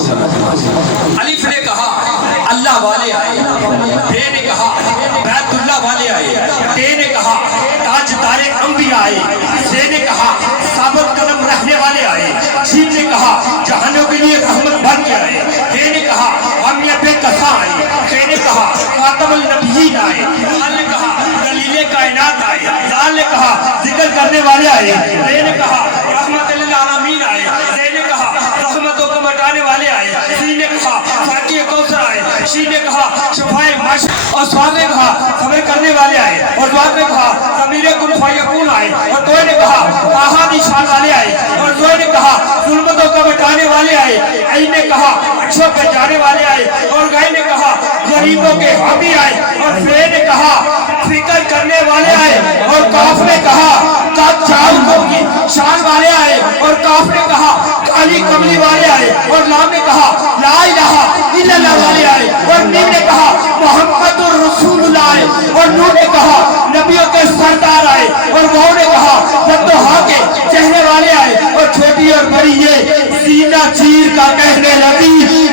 الف نے کہا اللہ والے آئے، بے نے کہا بیت اللہ والے آئے، تے نے کہا تاج دار انبیاء آئے، سے نے کہا ثابت قدم رہنے والے آئے، جیم نے کہا جہانوں کے لیے رحمت بن کے آئے، ہے نے کہا حامیت کسا آئے، سے نے کہا خاتم النبیین آئے، دال نے کہا دلیل کائنات آئے، دال نے کہا ذکر کرنے والے آئے، رے نے کہا رحمت للعالمین آئے، سے نے کہا رحمتوں کو مٹانے والے آئے، سی نے کہا فاقی کوثر آئے، شی نے کہا شفائے معاش، اور سواد نے کہا صبر کرنے والے آئے، اور دوات نے کہا ضمیر کن فیکون آئے، اور دوئے نے کہا آہا نشان والے آئے، اور دوئے نے کہا ظلمتوں کو مٹانے والے آئے، عین نے کہا اچھوں پہ جانے والے آئے، اور گائے نے کہا غریبوں کے حامی آئے، اور فے نے کہا فکر کرنے والے آئے، اور کاف نے کہا چاؤ کی شان والے آئے، اور کاف نے کہا کالی کملی والے آئے، اور لام نے کہا لا الہ الا اللہ والے آئے، اور میم نے کہا محمد الرسول اللہ آئے، اور نور نے کہا نبیوں کے سردار آئے، اور واؤ نے کہا فتوحا کے چہرے والے آئے، اور چھوٹی اور بڑی یہ سینہ چیر کا کہنے لگی